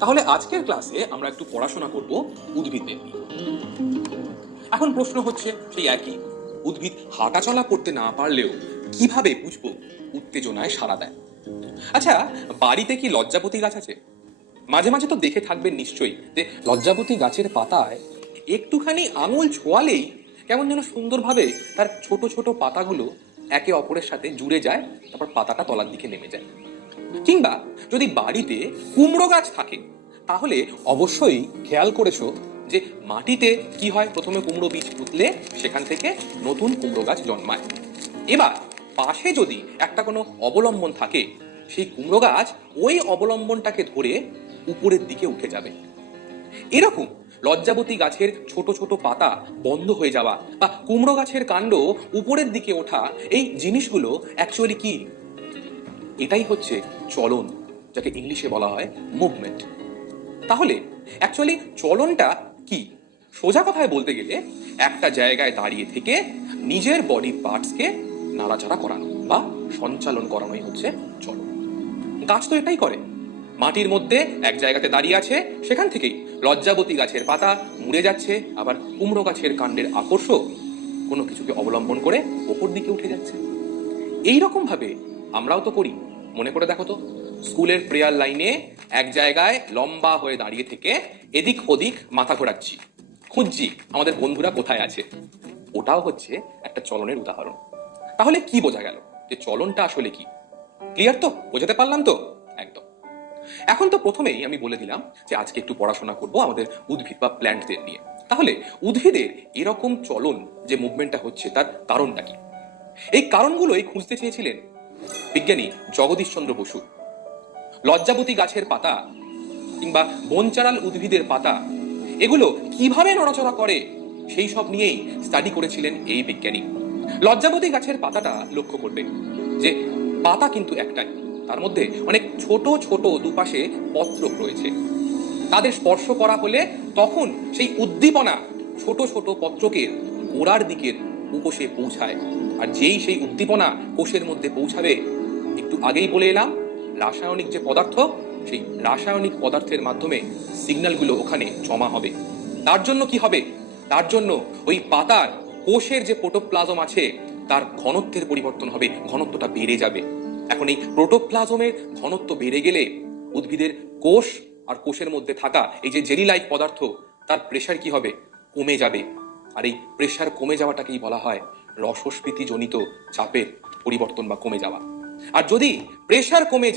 তাহলে আজকের ক্লাসে আমরা একটু পড়াশোনা করব উদ্ভিদদের নিয়ে। এখন প্রশ্ন হচ্ছে সেই একই, উদ্ভিদ হাঁটাচলা করতে না পারলেও কিভাবে বুঝবো উত্তেজনায় সাড়া দেয়? আচ্ছা, বাড়িতে কি লজ্জাপতি গাছ আছে? মাঝে মাঝে তো দেখে থাকবেন নিশ্চয়ই যে লজ্জাপতি গাছের পাতায় একটুখানি আঙুল ছোঁয়ালেই কেমন যেন সুন্দরভাবে তার ছোট ছোট পাতাগুলো একে অপরের সাথে জুড়ে যায়, তারপর পাতাটা তলার দিকে নেমে যায়। কিংবা যদি বাড়িতে কুমড়ো গাছ থাকে তাহলে অবশ্যই খেয়াল করেছো যে মাটিতে কি হয়, প্রথমে কুমড়ো বীজ পুঁতলে সেখান থেকে নতুন কুমড়ো গাছ জন্মায়। এবার পাশে যদি একটা কোনো অবলম্বন থাকে, সেই কুমড়ো গাছ ওই অবলম্বনটাকে ধরে উপরের দিকে উঠে যাবে। এরকম লজ্জাবতী গাছের ছোট ছোট পাতা বন্ধ হয়ে যাওয়া বা কুমড়ো গাছের কাণ্ড উপরের দিকে ওঠা, এই জিনিসগুলো অ্যাকচুয়ালি কি? এটাই হচ্ছে চলন, যাকে ইংলিশে বলা হয় মুভমেন্ট। তাহলে অ্যাকচুয়ালি চলনটা কি? সোজা কথায় বলতে গেলে একটা জায়গায় দাঁড়িয়ে থেকে নিজের বডি পার্টসকে নাড়াচাড়া করানো বা সঞ্চালন করানোই হচ্ছে চলন। গাছ তো এটাই করে। মাটির মধ্যে এক জায়গাতে দাঁড়িয়ে আছে, সেখান থেকেই লজ্জাবতী গাছের পাতা মুড়ে যাচ্ছে, আবার কুমড়ো গাছের কাণ্ডের আকর্ষ কোনো কিছুকে অবলম্বন করে ওপর দিকে উঠে যাচ্ছে। এইরকম ভাবে আমরাও তো করি। মনে করে দেখো তো, স্কুলের প্রেয়ার লাইনে এক জায়গায় লম্বা হয়ে দাঁড়িয়ে থেকে এদিক ওদিক মাথা ঘোরাচ্ছি, খুঁজছি আমাদের বন্ধুরা কোথায় আছে। ওটাও হচ্ছে একটা চলনের উদাহরণ। তাহলে কি বোঝা গেল যে চলনটা আসলে কি? ক্লিয়ার তো? বোঝাতে পারলাম তো? একদম। এখন তো প্রথমেই আমি বলে দিলাম যে আজকে একটু পড়াশোনা করব আমাদের উদ্ভিদ বা প্ল্যান্টদের নিয়ে। তাহলে উদ্ভিদের এরকম চলন যে মুভমেন্টটা হচ্ছে, তার কারণটা কি? এই কারণগুলোই খুঁজতে চেয়েছিলেন বিজ্ঞানী জগদীশচন্দ্র বসু। লজ্জাবতী গাছের পাতা কিংবা বনচারাল উদ্ভিদের পাতা, এগুলো কিভাবে নড়াচড়া করে সেই সব নিয়েই স্টাডি করেছিলেন এই বিজ্ঞানী। লজ্জাবতী গাছের পাতাটা লক্ষ্য করবে যে পাতা কিন্তু একটাই, তার মধ্যে অনেক ছোট ছোট দুপাশে পত্রক রয়েছে। তাদের স্পর্শ করা হলে তখন সেই উদ্দীপনা ছোট ছোট পত্রকের গোড়ার দিকের উপসে পৌঁছায়। আর যেই সেই উদ্দীপনা কোষের মধ্যে পৌঁছাবে, একটু আগেই বলে এলাম, রাসায়নিক যে পদার্থ, সেই রাসায়নিক পদার্থের মাধ্যমে সিগন্যালগুলো ওখানে জমা হবে। তার জন্য কি হবে? তার জন্য ওই পাতার কোষের যে প্রোটোপ্লাজম আছে তার ঘনত্বের পরিবর্তন হবে, ঘনত্বটা বেড়ে যাবে। এখন এই প্রোটোপ্লাজমের ঘনত্ব বেড়ে গেলে উদ্ভিদের কোষ আর কোষের মধ্যে থাকা এই যে জেলি লাইক পদার্থ, তার প্রেশার কি হবে? কমে যাবে। আর এই প্রেশার কমে যাওয়াটাকেই বলা হয় রসস্ফীতি জনিত চাপের পরিবর্তন বা কমে যাওয়া। আর যদি প্রেশার কমে